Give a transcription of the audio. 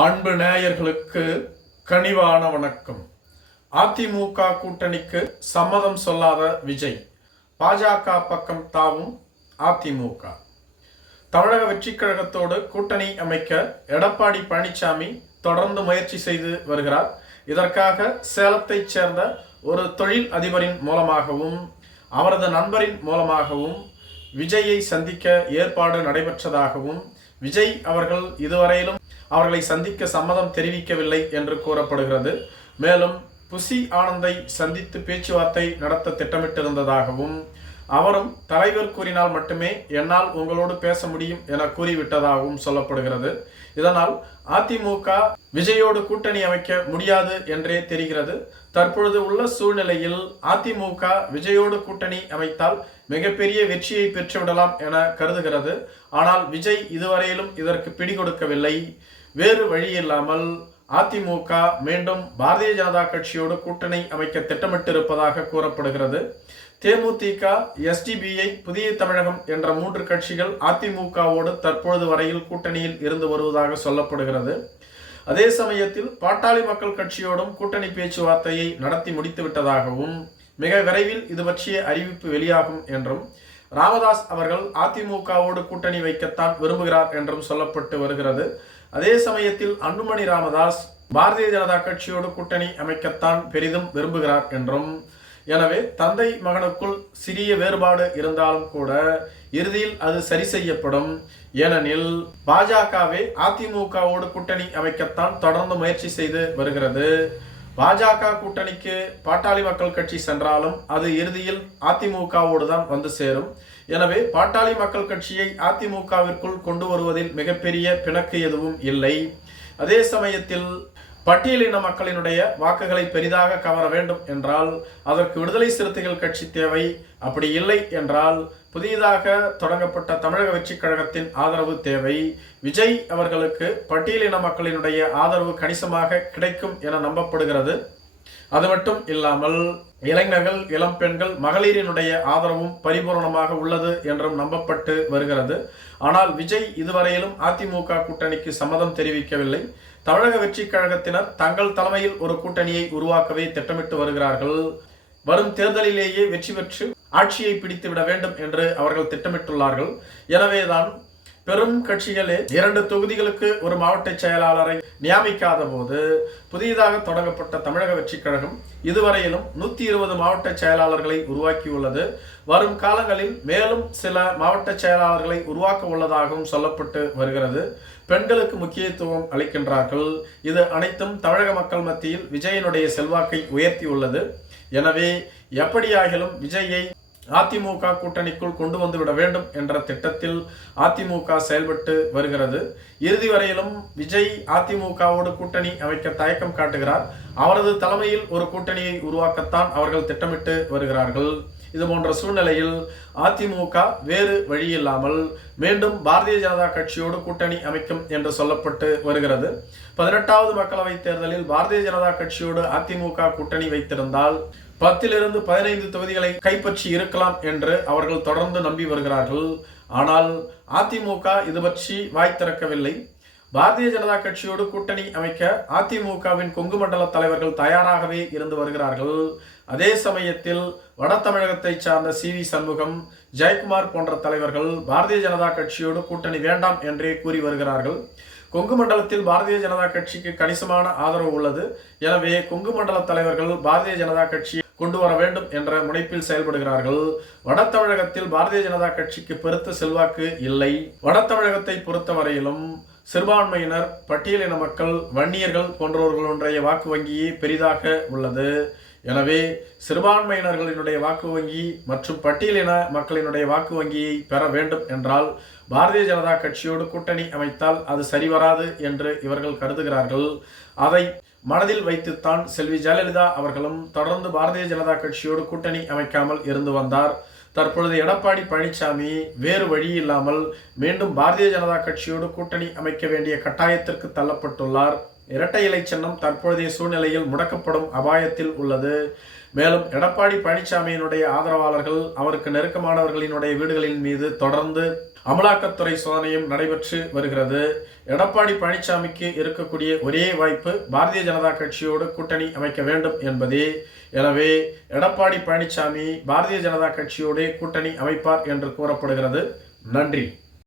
அன்பு நேயர்களுக்கு கனிவான வணக்கம். அதிமுக கூட்டணிக்கு சம்மதம் சொல்லாத விஜய். பாஜக பக்கம் தாவும் அதிமுக. தமிழக வெற்றிக் கழகத்தோடு கூட்டணி அமைக்க எடப்பாடி பழனிசாமி தொடர்ந்து முயற்சி செய்து வருகிறார். இதற்காக சேலத்தைச் சேர்ந்த ஒரு தொழில் அதிபரின் மூலமாகவும் அவரது நண்பரின் மூலமாகவும் விஜயை சந்திக்க ஏற்பாடு நடைபெற்றதாகவும் விஜய் அவர்கள் இதுவரையிலும் அவர்களை சந்திக்க சம்மதம் தெரிவிக்கவில்லை என்று கூறப்படுகிறது. மேலும் புசி ஆனந்தை சந்தித்து பேச்சுவார்த்தை நடத்த திட்டமிட்டிருந்ததாகவும் அவரும் தலைவர் கூறினால் மட்டுமே என்னால் உங்களோடு பேச முடியும் என கூறிவிட்டதாகவும் சொல்லப்படுகிறது. இதனால் அதிமுக விஜயோடு கூட்டணி அமைக்க முடியாது என்றே தெரிகிறது. தற்பொழுது உள்ள சூழ்நிலையில் அதிமுக விஜயோடு கூட்டணி அமைத்தால் மிகப்பெரிய வெற்றியை பெற்றுவிடலாம் என கருதுகிறது. ஆனால் விஜய் இதுவரையிலும் இதற்கு பிடிகொடுக்கவில்லை. வேறு வழி இல்லாமல் அதிமுக மீண்டும் பாரதிய ஜனதா கட்சியோடு கூட்டணி அமைக்க திட்டமிட்டிருப்பதாக கூறப்படுகிறது. தேமுதிக எஸ்டிபிஐ புதிய தமிழகம் என்ற மூன்று கட்சிகள் அதிமுகவோடு தற்பொழுது வரையில் கூட்டணியில் இருந்து வருவதாக சொல்லப்படுகிறது. அதே சமயத்தில் பாட்டாளி மக்கள் கட்சியோடும் கூட்டணி பேச்சுவார்த்தையை நடத்தி முடித்து விட்டதாகவும் மிக விரைவில் இது பற்றிய அறிவிப்பு வெளியாகும் என்றும் ராமதாஸ் அவர்கள் அதிமுகவோடு கூட்டணி வைக்கத்தான் விரும்புகிறார் என்றும் சொல்லப்பட்டு வருகிறது. அதே சமயத்தில் அன்புமணி ராமதாஸ் பாரதிய ஜனதா கட்சியோடு கூட்டணி அமைக்கத்தான் பெரிதும் விரும்புகிறார் என்றும் எனவே தந்தை மகனுக்குள் சிறிய வேறுபாடு இருந்தாலும் கூட இறுதியில் அது சரி செய்யப்படும். ஏனெனில் பாஜகவே அதிமுகவோடு கூட்டணி அமைக்கத்தான் தொடர்ந்து முயற்சி செய்து வருகிறது. பாஜக கூட்டணிக்கு பாட்டாளி மக்கள் கட்சி சென்றாலும் அது இறுதியில் அதிமுகவோடு தான் வந்து சேரும். எனவே பாட்டாளி மக்கள் கட்சியை அதிமுகவிற்குள் கொண்டு வருவதில் மிகப்பெரிய பிணக்கு எதுவும் இல்லை. அதே சமயத்தில் பட்டியலின மக்களினுடைய வாக்குகளை பெரிதாக கவர வேண்டும் என்றால் அதற்கு விடுதலை சிறுத்தைகள் கட்சி தேவை. அப்படி இல்லை என்றால் புதிதாக தொடங்கப்பட்ட தமிழக வெற்றிக் கழகத்தின் ஆதரவு தேவை. விஜய் அவர்களுக்கு பட்டியலின மக்களினுடைய ஆதரவு கணிசமாக கிடைக்கும் என நம்பப்படுகிறது. அது மட்டும் இல்லாமல் இளைஞர்கள் இளம் பெண்கள் மகளிரினுடைய ஆதரவும் பரிபூரணமாக உள்ளது என்றும் நம்பப்பட்டு வருகிறது. ஆனால் விஜய் இதுவரையிலும் அதிமுக கூட்டணிக்கு சம்மதம் தெரிவிக்கவில்லை. தமிழக வெற்றி கழகத்தினர் தங்கள் தலைமையில் ஒரு கூட்டணியை உருவாக்கவே திட்டமிட்டு வருகிறார்கள். வரும் தேர்தலிலேயே வெற்றி பெற்று ஆட்சியை பிடித்து விட வேண்டும் என்று அவர்கள் திட்டமிட்டுள்ளார்கள். எனவேதான் பெரும் கட்சிகளே இரண்டு தொகுதிகளுக்கு ஒரு மாவட்ட செயலாளரை நியமிக்காத போது புதியதாக தொடங்கப்பட்ட தமிழக வெற்றிக் கழகம் இதுவரையிலும் நூத்தி இருபது மாவட்ட செயலாளர்களை உருவாக்கியுள்ளது. வரும் காலங்களில் மேலும் சில மாவட்ட செயலாளர்களை உருவாக்க உள்ளதாகவும் சொல்லப்பட்டு வருகிறது. பெண்களுக்கு முக்கியத்துவம் அளிக்கின்றார்கள். இது அனைத்தும் தமிழக மக்கள் மத்தியில் விஜயனுடைய செல்வாக்கை உயர்த்தியுள்ளது. எனவே எப்படியாகிலும் விஜயை அதிமுக கூட்டணிக்குள் கொண்டு வந்துவிட வேண்டும் என்ற திட்டத்தில் அதிமுக செயல்பட்டு வருகிறது. இறுதி வரையிலும் விஜய் அதிமுகவோடு கூட்டணி அமைக்க தயக்கம் காட்டுகிறார். அவரது தலைமையில் ஒரு கூட்டணியை உருவாக்கத்தான் அவர்கள் திட்டமிட்டு வருகிறார்கள். இது போன்ற சூழ்நிலையில் அதிமுக வேறு வழியில்லாமல் மீண்டும் பாரதிய ஜனதா கட்சியோடு கூட்டணி அமைக்கும் என்று சொல்லப்பட்டு வருகிறது. பதினெட்டாவது மக்களவைத் தேர்தலில் பாரதிய ஜனதா கட்சியோடு அதிமுக கூட்டணி வைத்திருந்தால் பத்திலிருந்து பதினைந்து தொகுதிகளை கைப்பற்றி இருக்கலாம் என்று அவர்கள் தொடர்ந்து நம்பி வருகிறார்கள். ஆனால் அதிமுக இது பற்றி வாய் திறக்கவில்லை. பாரதிய ஜனதா கட்சியோடு கூட்டணி அமைக்க அதிமுகவின் கொங்கு மண்டல தலைவர்கள் தயாராகவே இருந்து வருகிறார்கள். அதே சமயத்தில் வட தமிழகத்தை சார்ந்த சி வி சண்முகம் ஜெயக்குமார் போன்ற தலைவர்கள் பாரதிய ஜனதா கட்சியோடு கூட்டணி வேண்டாம் என்றே கூறி வருகிறார்கள். கொங்கு மண்டலத்தில் பாரதிய ஜனதா கட்சிக்கு கணிசமான ஆதரவு உள்ளது. எனவே கொங்கு மண்டல தலைவர்கள் பாரதிய ஜனதா கட்சியை கொண்டு வர வேண்டும் என்ற முனைப்பில் செயல்படுகிறார்கள். வட தமிழகத்தில் பாரதிய ஜனதா கட்சிக்கு பெருத்த செல்வாக்கு இல்லை. வட தமிழகத்தை பொறுத்தவரையிலும் சிறுபான்மையினர் பட்டியலின மக்கள் வன்னியர்கள் போன்றவர்களுடைய வாக்கு வங்கியே பெரிதாக உள்ளது. எனவே சிறுபான்மையினர்களினுடைய வாக்கு வங்கி மற்றும் பட்டியலின மக்களினுடைய வாக்கு வங்கியை பெற வேண்டும் என்றால் பாரதிய ஜனதா கட்சியோடு கூட்டணி அமைத்தால் அது சரிவராது என்று இவர்கள் கருதுகிறார்கள். அதை மனதில் வைத்துத்தான் செல்வி ஜெயலலிதா அவர்களும் தொடர்ந்து பாரதிய ஜனதா கட்சியோடு கூட்டணி அமைக்காமல் இருந்து வந்தார். தற்பொழுது எடப்பாடி பழனிசாமி வேறு வழி இல்லாமல் மீண்டும் பாரதிய ஜனதா கட்சியோடு கூட்டணி அமைக்க வேண்டிய கட்டாயத்திற்கு தள்ளப்பட்டுள்ளார். இரட்டை இலை சின்னம் தற்போதைய சூழ்நிலையில் முடக்கப்படும் அபாயத்தில் உள்ளது. மேலும் எடப்பாடி பழனிசாமியினுடைய ஆதரவாளர்கள் அவருக்கு நெருக்கமானவர்களினுடைய வீடுகளின் மீது தொடர்ந்து அமலாக்கத்துறை சோதனையும் நடைபெற்று வருகிறது. எடப்பாடி பழனிசாமிக்கு இருக்கக்கூடிய ஒரே வாய்ப்பு பாரதிய ஜனதா கட்சியோடு கூட்டணி அமைக்க வேண்டும் என்பதே. எனவே எடப்பாடி பழனிசாமி பாரதிய ஜனதா கட்சியோடு கூட்டணி அமைப்பார் என்று கூறப்படுகிறது. நன்றி.